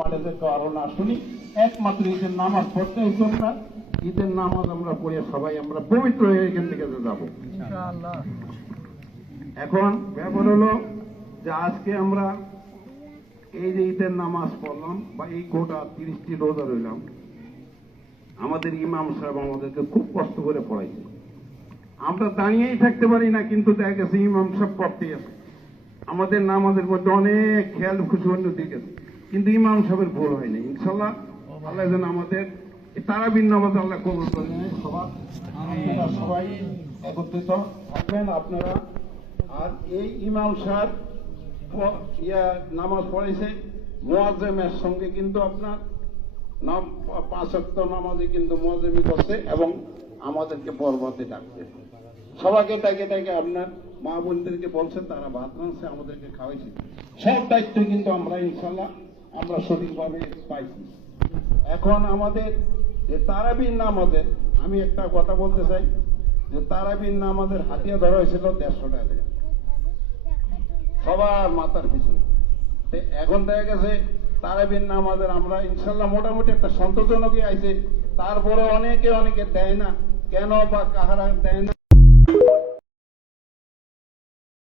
মাঠে থেকে আরো না শুনি, একমাত্র ঈদের নামাজ পড়তে হইতো না। ঈদের নামাজ আমরা পড়ে সবাই আমরা পবিত্র হয়ে এখান থেকে যাবো। এখন ব্যাপার হলো যে আজকে আমরা এই যে ঈদের নামাজ পড়লাম বা এই গোটা 30টি রোজা রইলাম, আমাদের ইমাম সাহেব আমাদেরকে খুব কষ্ট করে পড়াইছে। আমরা দাঁড়িয়েই থাকতে পারি না, কিন্তু দেখা গেছে ইমাম সাহেব পড়তে গেছে। আমাদের নামাজের মধ্যে অনেক খেয়াল খুশি দিকে, কিন্তু ইমাম সাহেবের ভুল হয়নি। ইনশাল্লাহ আল্লাহ যেন আমাদের তারাবির নামাজ আল্লাহ কবুল করে নেয়। সবাই একত্রিত থাকবেন আপনারা। আর এই ইমাম সাহেব নামাজ পড়াইছে মুয়াজ্জেমের সঙ্গে, কিন্তু আপনার নাম 5 ওয়াক্ত নামাজে কিন্তু মুয়াজ্জেমি করছে এবং আমাদেরকে পরবর্তী ডাকছে। সবাইকে ডাকে ডাকে আপনার মা বোনদেরকে বলছেন, তারা ভাত রাঁধছে, আমাদেরকে খাওয়াইছে। সব দায়িত্ব কিন্তু আমরা ইনশাল্লাহ আমরা সঠিকভাবে পাইছি। এখন আমাদের যে তারাবির নামাজের, আমি একটা কথা বলতে চাই যে তারাবির নামাজের হাতিয়া ধরা হয়েছিল 150 টাকা সবার মাথার পিছনে। এখন দেখা গেছে তারাবির নামাজের আমরা ইনশাল্লাহ মোটামুটি একটা সন্তোষজনকই আইছে। তারপরে অনেকে দেয় না, কেন বা কাহারা দেয় না।